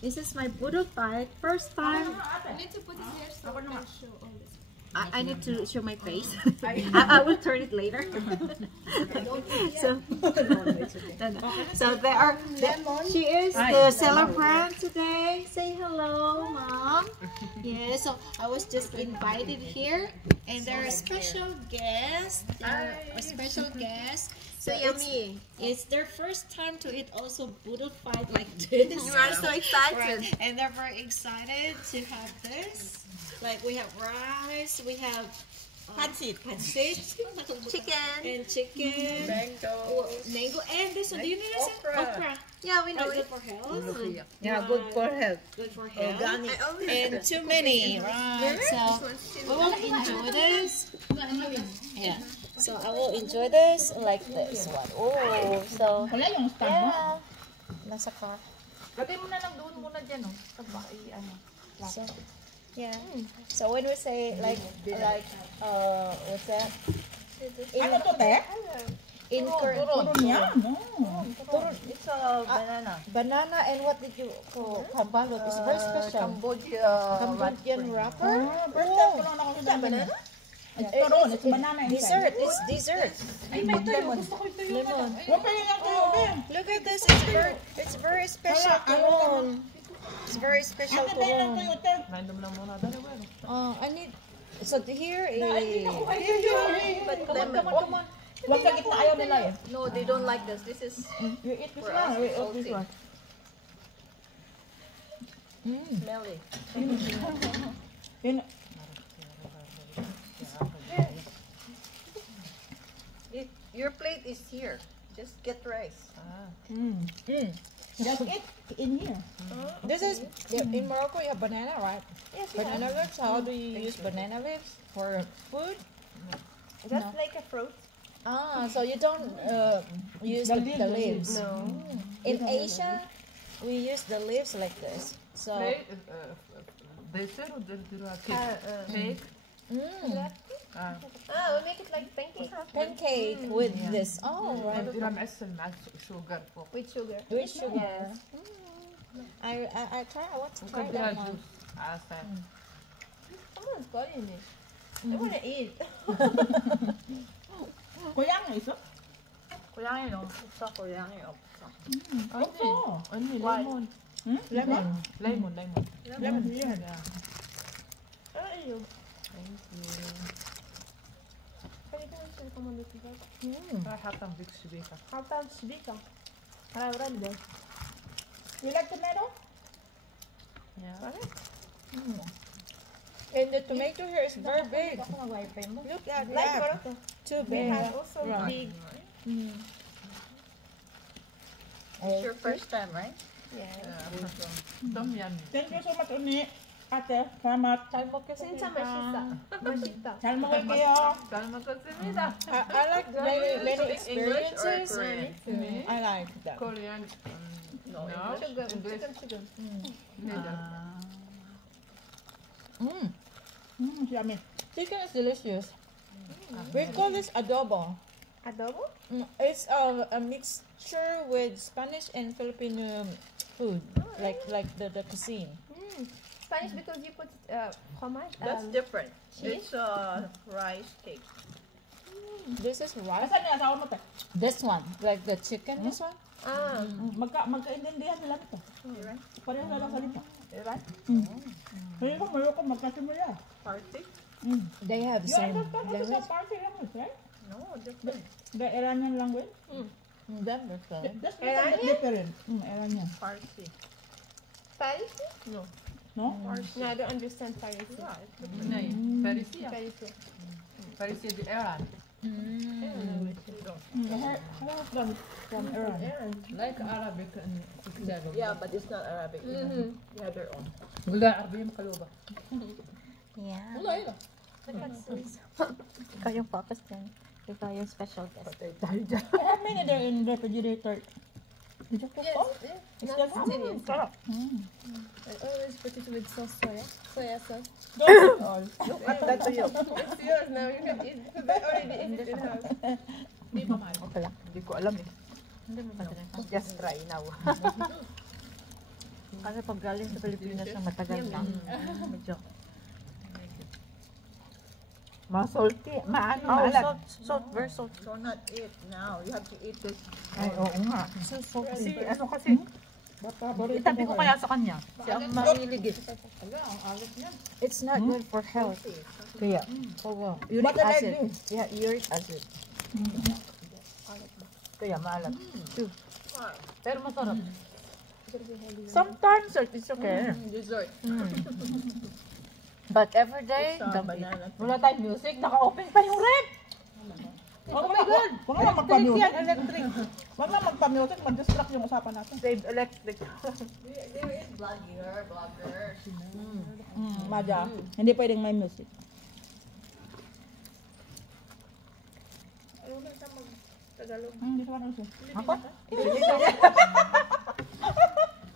This is my budol fight. First time. I need to put it here so I can show all this. I need to show my face. I will turn it later. so there are. She is the celebrant today. Say hello, Mom. Yeah. So I was just invited here, and there are special guests. There are special guests. So yummy. It's their first time to eat also budol fight like this. You are so excited. Right. And they're very excited to have this. Like we have rice, we have pancit, Chicken. and chicken, mango, and this one. Do you need this? Okra. Yeah, we know Good it. for health. Yeah, good for health. Good for health. Organic. I always And too many, right? So we will enjoy this. Yeah. So I will enjoy this like this one. Oh, so Wala yung stand mo? yeah. Nasa car. Lagay mo na lang doon muna dyan, oh. Taba, ano. So, yeah. So when we say like what's that? Ano to, te? In Korean. Puro niya, no. It's a banana. Banana and what did you call kambalot? It's very special. Cambodian wrapper. First time ko lang nakakita banana. It's turon, it's banana inside. Dessert. It's dessert. Ay, may tuyo. Lemon. Huwag pa yung tuyo, te. Look at this. It's very special turon. It's very special Ate, tayo ng turon. tuyo, te. I need. So here is. Come on. Huwag sa gitna, ayaw nila eh. No, they don't like this. This is You eat this one, we eat this one. smelly. Yun, Your plate is here. Just get rice. just eat in here. This is in Morocco. You have banana, right? Yes, Banana leaves. How do you use banana leaves for food? That's like a fruit. Ah, so you don't use the leaves. No. In Asia, we use the leaves like this. So Cake. Ah, we make it like pancake. pancake with this. Oh, right. نديرها معسل مع sugar فوق. With sugar. With sugar. I try. I want to try وكنديرها that one. جوز عسل. Someone's calling me. I want to eat. Kuyang 있어? 고양이 없어. 고양이 없어. 없어. 언니 레몬. 응? 레몬? 레몬. 레몬 here. حاطهم فيك الشبيكة. حاطة شبيكة. أنا برد. You like tomato? And the tomato here is very big. Look at Like that. Morocco. Too They big. have also big. It's your first time, right? Yeah. 좀 yummy. Thank you so much, Uni. Ate, salamat. 잘 먹겠습니다. 진짜 맛있다. 맛있다. 잘 먹을게요. 잘 먹었습니다. I like many experiences. Korean? I like that. Korean. No. Sugar. English. Chicken. Neither. Yummy. Chicken is delicious. We call this adobo. Adobo? It's a mixture with Spanish and Filipino food, like the cuisine. Spanish because you put fromage. That's different. cheese? It's rice cake. This is rice. Asan yung asawa mo, te? This one, like the chicken. This one. Ah. Magkaintindihan nila nito. Pareho na lang salita. Right? Kaya ko Morocco magkasimula. Party? They have the You same understand what is a language. party language, right? No, different. The Iranian language? Them the same. That's little bit different. Iranian. Party. Spanish? No? No, I don't understand Spanish. Nee, Parisia. Spanish. Parisia di Iran. From Iran. Like Arabic and Yeah, but it's not Arabic. They have their own. ولا عربية مقلوبة. Yeah. والله إيه. Ikaw yung papas dyan. Ikaw yung special guest. How many there in refrigerator? Did you cook Yes, all? yeah. It's Not still serious. sarap. I always put it with soya sauce. All. Look at that to you. It's yours now. You can eat because I already ate it in house. Hindi pa mahal. Hindi ko alam eh. Just try now. Kasi pag galing sa Pilipinas na matagal na, medyo Ma-salty. Maano, oh, maalat. salt, very salt. Do not eat now. You have to eat this. Ay, oo nga. So salty. Kasi ano kasi, Itabi ko kaya sa kanya. Siya ang mahilig. Wala, ang alat niya. It's not good for health. kaya. Oh, wow. Uric But I like acid. this. Yeah, uric acid. Kaya maalat. Pero masarap. Sometimes it's okay. Dessert. But every day, Some don't eat. banana. Wala tayong music, naka-open pa yung rep. Oh my God! Huwag na magpa-music. Electric. Huwag na magpa-music, mag-distract yung usapan natin. Save electric. There is blogger. Madya, hindi pwedeng may music. Hindi ko ano siya. Ako?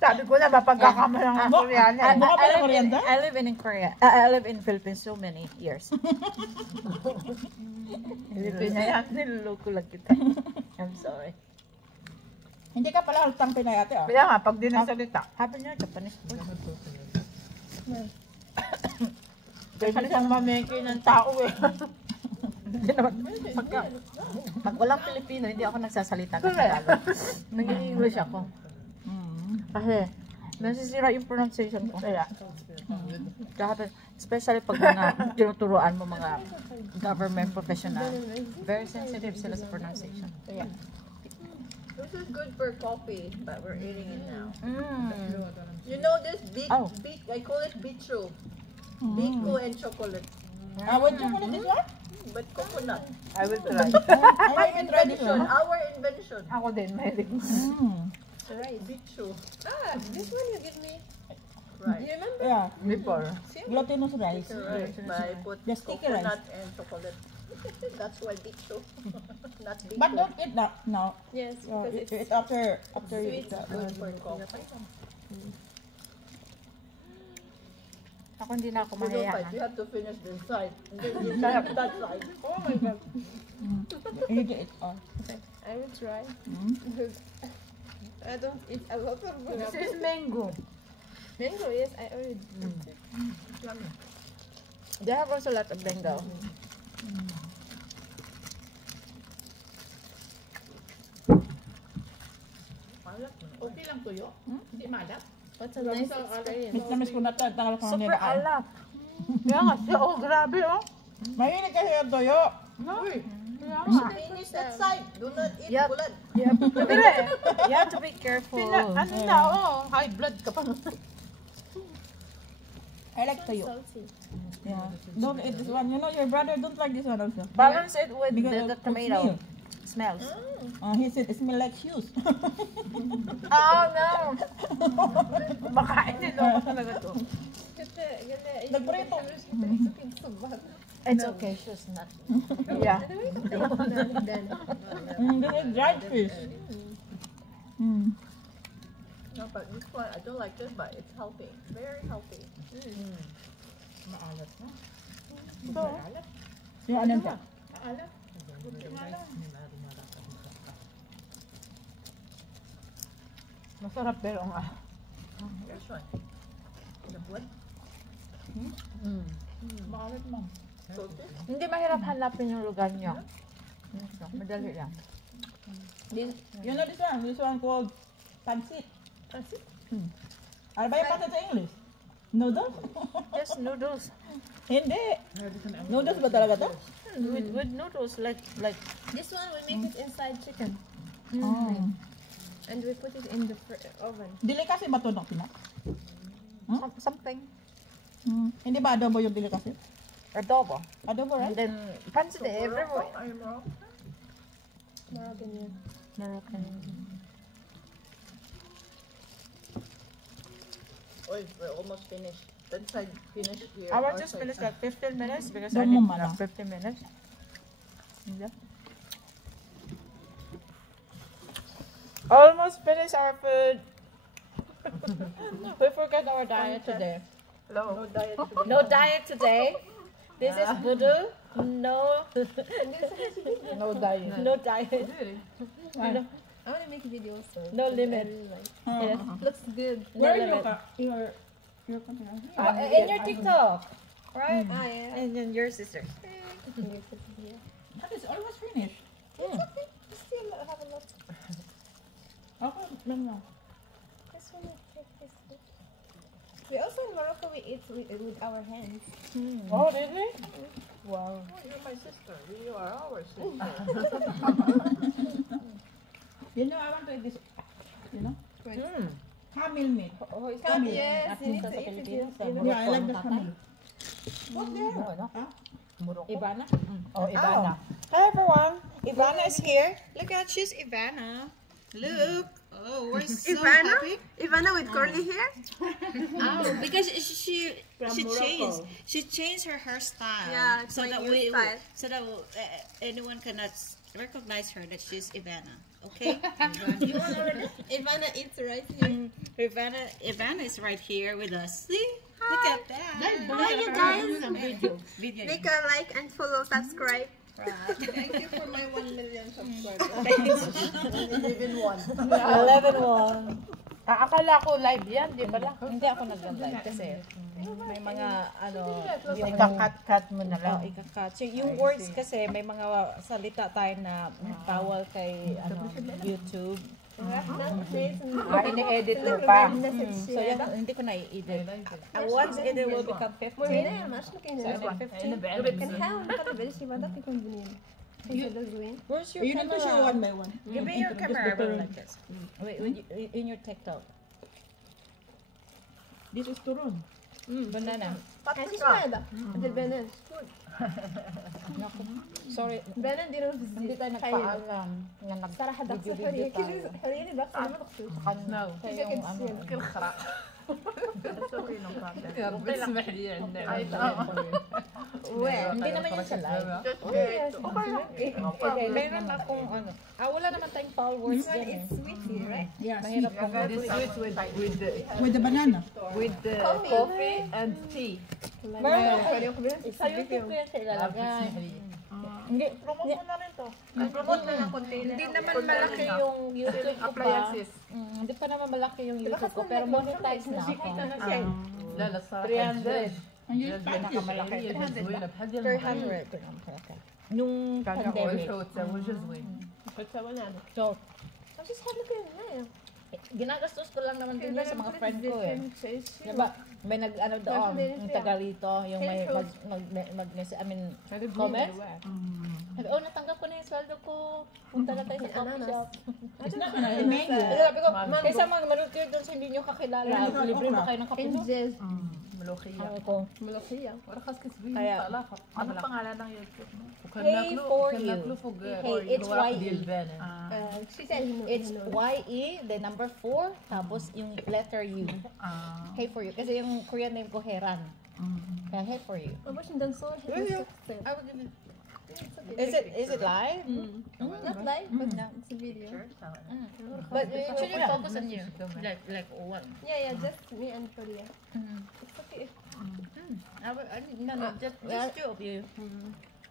Sabi ko na, mapagkakamalang ang Korean. Mukha pa na Korean da? I live in Korea. I live in Philippines so many years. Pilipina yan. Niloloko lang kita. I'm sorry. Hindi ka pala haltang Pinay ate ah. Kaya nga, pag di nagsalita. Happy niya, Japanese food. Pwede siyang mameki ng tao eh. Hindi naman. Pag walang Pilipino, hindi ako nagsasalita ng Tagalog. Nag-English ako. Kasi, nasisira yung pronunciation ko. Kaya. Especially pag mga tinuturuan mo mga government professional. Very sensitive sila sa pronunciation. Kaya. This is good for coffee, but we're eating it now. Mm. You know this beet? Oh. Beet. I call it bicho. Biko and chocolate. What chocolate is what? But coconut. I will try. I like it tradition. Our invention. Ako din, mahilig. Right. Bicho. Ah, this one you give me. Right. You remember? Yeah. Before. Glutinous rice. Right. But I put The sticky coconut and chocolate. That's why bicho. Not biko. But don't eat that now. Yes, because You it's eat after you sweet. eat that. Good for coffee. Ako hindi na ako We don't fight. mahayaan. You have to finish this side. And then you finish that side. Oh my god. You can eat all. I will try. I don't eat a lot of This is mango. mango. Yes, I already. They have also a lot of mango. Okay lang tuyo. Hindi malat. What's a nice experience? Miss na miss ko na ito. Tagal ko Super nila. alap. Kaya nga siya, oh grabe oh. Mahilig kasi yung toyo. Finish that side. Do not eat Yep. blood. You have to be careful. Ano na, oh, high blood ka pa. I like toyo. Salty. Yeah. Don't eat this one. You know, your brother don't like this one also. Balance it with Because the of tomato. smell. Smells. He said it smell like shoes. Oh no! Makain nila ako talaga to. Nagprito. It's okay, she's not. Yeah. This is dried fish. No, but this one, I don't like this, but it's healthy. Very healthy. Maalat na. Yung ano siya? Maalat. Masarap pero nga. Which one? The blood? Maalat mo. Salty? Hindi mahirap hanapin yung lugar niyo. Madali lang. You know this one? This one called pancit. Pancit? Ano ba yung pancit sa English? Noodles? Just noodles. Hindi. Noodles ba talaga to? With noodles like This one we make it inside chicken, Oh. and we put it in the oven. Delicacy ba to ng Pinas? something. Hindi ba adobo yung delicacy? Adobo. Adobo, And right? then pancit everywhere. I'm wrong. Moroccan, yeah. Moroccan. Wait, we're almost finished. That side finished here. I will our just side. finish like 15 minutes because Don't I need mama. 15 minutes. Yeah. Almost finished our food. We forgot our diet today. No diet. No diet today. This is voodoo. No, No diet. no diet. I want to make videos. No limit. Yes. Looks good. Where is limit. your container? In your TikTok, right? Ah, yeah. And then your sister. That is almost finished. It's okay. We still have a lot. Okay, no. Just want to take this. We also in Morocco we eat with our hands. Oh, really? Wow. Oh, you're my sister. You are our sister. You know, I want to eat this, you know, camel meat. Oh, is Come, Camel. yes, you need sa to eat it. Pilipinas? Sa Yeah, I like the Morocco, camel. What's there? Ano? Huh? Ivana? Oh, Ivana. Hi everyone. Ivana is here. Look at she's Ivana. Look. Oh, we're so happy. Ivana with curly hair? Oh, because she changed her hairstyle. Yeah, it's so my that new style. so that anyone cannot recognize her that she's Ivana. Okay? Ivana eats right here. Ivana is right here with us. See? Look at that. Hi, you guys. Video. Make a like and follow, subscribe. Thank you for my 1 million subscribers. 11-1. Akala ko live yan, di ba lang? Hindi ako nag-live kasi may mga ika-cut mo na lang. Ika-cut. So, yung words kasi may mga salita tayo na bawal kay YouTube. Ini-edit mo pa. So, yan, hindi ko na-i-edit. Once it will become 15. Where's your You need to show camera? one by one. Give me your camera. I will like this. Wait, in your TikTok. This is turun. Banana. ايش هذا؟ البنان Sorry. البنان نديرو في Hindi tayo nagpaalam. Na صراحة داخل nag-video حرية tayo. كل حرية باقي ما دخلتوش No. Kaya yung ano. It's okay, no problem. بتسمح لي عندنا Hindi naman yun sa live. Meron akong ano. Wala naman tayong followers dyan eh. It's sweet here, right? Yeah, Mahirap sweet. kong very sweet With the banana. with the coffee and tea. Meron ako. حرية قبل Sa YouTube ko yan sa ilalagay. Hindi, promote mo na rin to. promote na ng container Hindi naman malaki yung YouTube ko pa. Appliances. Hindi pa naman malaki yung YouTube ko, pero monetize na ako. لا لا الصراحة 300. And you pinakamalaki. هي زوينة بحال ديال 300. pinakamalaki. Nung pandemic. وجه زوين. So, just have a look at it ginagastos ko lang naman din yun sa mga friend ko eh. Diba, may nag-ano doon, yung taga rito, yung may I mean, comments. Sabi, oh, natanggap ko na yung sweldo ko. Punta na tayo sa coffee shop. It's not gonna mango. Sabi ko, kaysa mag-maroon kayo doon sa hindi nyo kakilala, libre mo kayo ng kape mo. injez ملوخية. Sabi ko, ملوخية ورخص كسبين Kaya- صلاحة. Ano pangalan ng YouTube mo? وكان Pay ناكلو for كان you. ناكلو فوق Hey, it's الورق YE. ديال البنان. she said It's YE, the number 4, tapos yung letter U. Hey for you. Kasi yung Korean name ko Heran. Kaya hey for you. باش ندنسو Is it live? not live but it's a video But it should focus on you. Like one. yeah just me and Korea it's okay No, just two of you.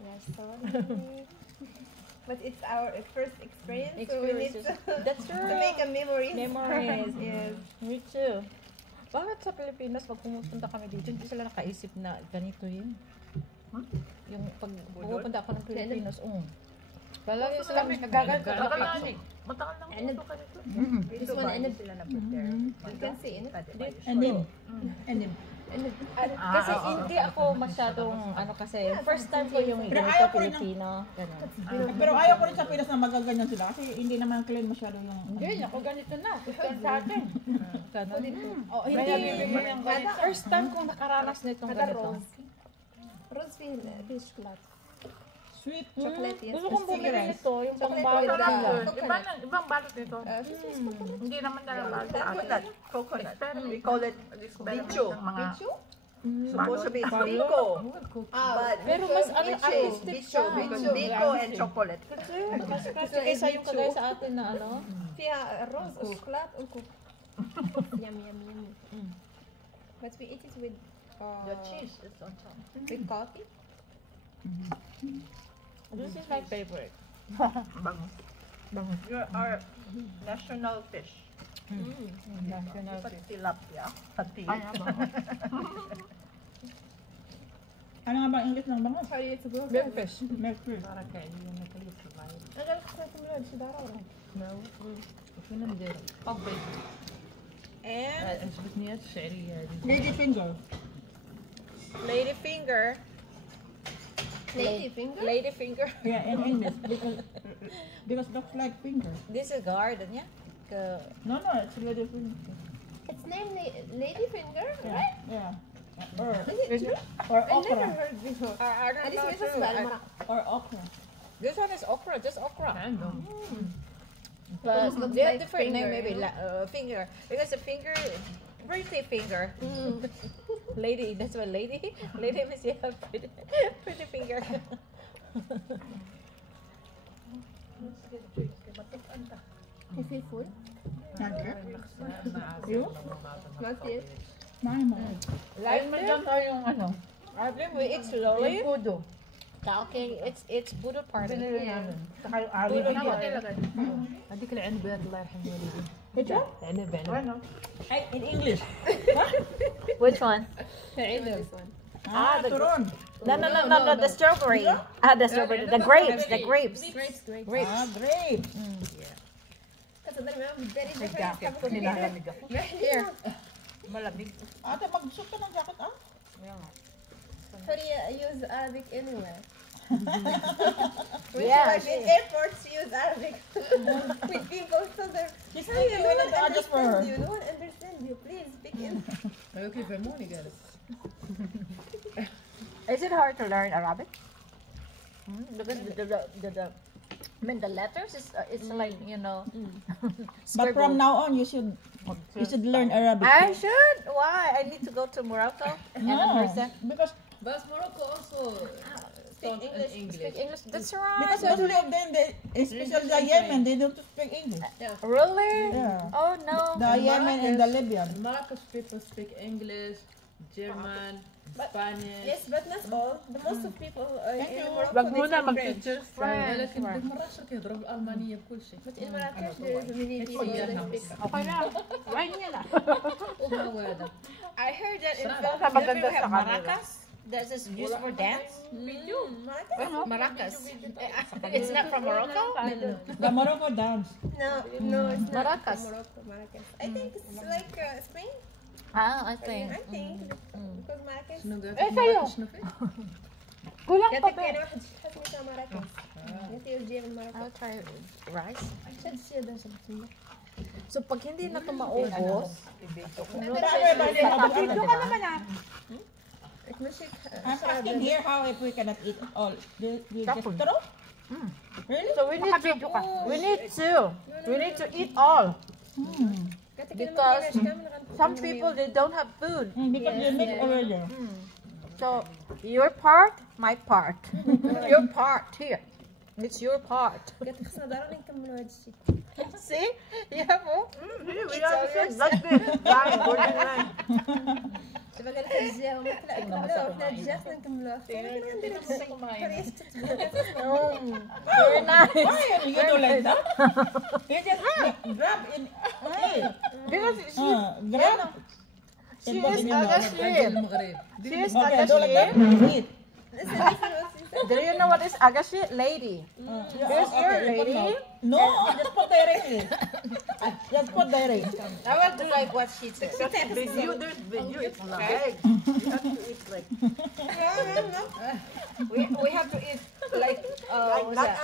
yeah sorry but it's our first experience so we need Experiences. to, That's to true. make a memories Memories. yes Me too. Bakit sa Pilipinas, pag pumupunta kami dito, hindi sila nakaisip na ganito yun? Yung pag pupunta ako ng Pilipinas, palagi sila may nagaganto. مطعم And ناكلو كان this one and Sila na-prepare. you can see in it Anim. Kasi hindi ako masyadong, kasi first time ko yung Pero ganito ayaw ko rin Pilipino. Ganun. Pero ayaw ko rin sa Pinas na magaganyan sila kasi hindi naman clean masyado yung... Hindi, ako ganito na. Ito sa atin. Ganun. Hindi, first time kong nakaranas nitong ganito. rose فيه شوكولاتة Sweet. chocolate yes Gusto kong bumili nito, yung Chocolate pangbalot with nila. ibang balot dito. Hindi naman talaga balot. Coconut. We call it bicho. Mga Supposed to be biko. Pero mas artistic siya. Biko and chocolate. Mas kasi kaysa yung kagaya sa atin na فيها الرز والشوكولاتة والكوك يم يم يم but we eat it with The cheese is on top. with coffee This is my favorite. Bango. You're our national fish. But tilapia. Pati. Ano nga bang English ng bangus? How do you to go? Milkfish. Milkfish. أنا قلت لكم لا شي دارة ولا شنو ندير؟ طبي. And عجبتني هاد الشعرية هادي. Lady finger. lady finger. lady finger. Lady finger. Yeah, in English. Because looks like finger. This is garden, yeah? No, it's lady finger. It's named lady finger, Yeah. right? Yeah. Or Is it true? or I never okra. heard before. I don't This know is too. smell. Or okra. This one is okra, just okra. Almost But looks they have like different name, finger, maybe you know? finger. Because the finger, pretty finger. Lady, that's what lady. Lady means you have pretty finger. You feel full? Not yet. You? Not yet. Mine mo. Like Ayun man dyan tayo yung ano. I think we eat slowly. Yung pudo. Okay, it's Buddha party. Pinili namin. Saka yung ali. Pudo Ano? naman. هذيك العنبة الله يرحم والدي. Ito? عنب عنب. Ay, in English. Which one? This one. Ah, turon. No, the strawberry. The strawberry. The grapes. Grapes. Ah, grape. Kasi dali mo, very Jacket. different. Nilalamig ako. Here. Malamig. Ate, magsuot ka ng jacket, ah? How do you use Arabic anywhere? Yeah. In airports, use Arabic with people, so they're She's no thinking we one need to adjust for her. understands you. No one understands you. Please speak in. Okay, for morning, guys. Is it hard to learn Arabic? Because I mean the letters is it's like But from now on, you should learn Arabic. I should. Why? I need to go to Morocco and No, understand. because But Morocco also taught in English. Speak English. That's right. mostly of them, especially the Yemen, they don't speak English. Really? Yeah. Oh no. The Yemen and the Libyan. Marcus people speak English, German, Spanish. Yes, but not all. The most of people in Morocco Wag they muna speak French. mag-teachers. لكن بالمرة كيهضروا بالألمانية بكل شيء. But in Marrakesh, there is many people that speak. Okay na. Right niya na. وهو هذا. I heard that in Maganda Philippines we sa have kanila. maracas. That is used for dance. Marrakesh? Maracas. It's not from Morocco. The Morocco dance. No, it's not Maracas. from Morocco, Marrakesh. I think it's like Spain. I think. I think because Marrakesh. شنو قالت إيه سيو. شنو فيه؟ Kulang قالت pa لك ba? كاين واحد شحال سميتها مراكش قالت لي جايه من مراكش I'll try rice. شاد الشيء هذا شبت So pag hindi na ito maubos, Video ka naman ah. ماشي I'm asking here how if we cannot eat all. We just throw? Really? so we need to eat all. Because some people they don't have food. Because you mix already. So your part, my part. Your part here. It's your part. قالت لي خصنا ضروري نكملوا هذا الشيء See? Yeah, well, دابا قالت لك الجهه وما نكملوها حنا الجهه خصنا نكملوها very nice. Why you do like that? You just grab in. Because Grab. she is Agashir. المغرب. She is Okay, do like that. Agashir. Eat. Do you know what is Agashir? Lady. Here's your lady. No, just put directly. Just put directly. I will do like what she said. Video, there's video. It's like you have to eat like. We have to eat like what's that?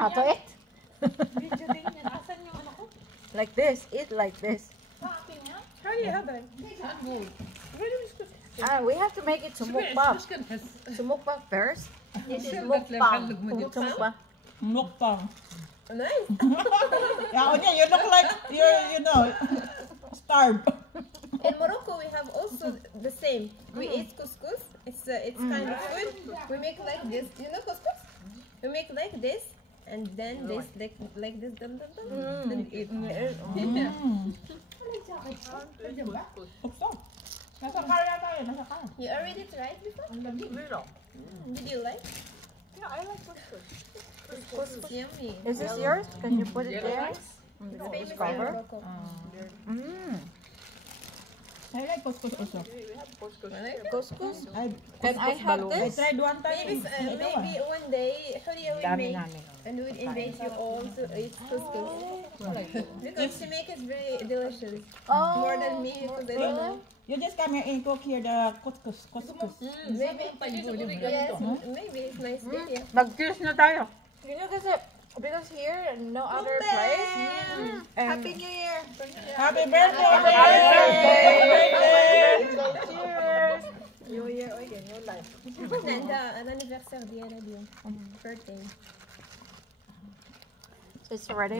How to eat? Like this. Eat like this. how do you have it We have to make it to mukbang. مش كنحس. To mukbang first. مukbang. Mukbang. Mukbang. nice Yeah, okay, you look like you know, starved. in Morocco we have also the same we eat couscous it's kind of food we make like this you know couscous we make like this and then this like this dum dum dum and eat Ukso. Nasa kaya tayo, nasa kaya. you already tried before Did you like? Yeah, I like couscous. It's yummy. Is this yours? Can you put it there? It's famous in cover? Morocco. I like couscous also. We have couscous. I like it. Couscous? Can I have I this? tried one time. Maybe one day, Huria will Dami make namin. and we'll invite you all to eat couscous. Because she makes it very delicious. More than me because I don't know. You just come here and cook here the couscous. Maybe yes, maybe it's nice video. Mag-cheers na tayo. You know kasi, because here, no other place. And Happy New Year! Happy birthday! Happy birthday! Cheers! New Year, oye, new life. And an anniversary dia na din. Birthday. So it's ready.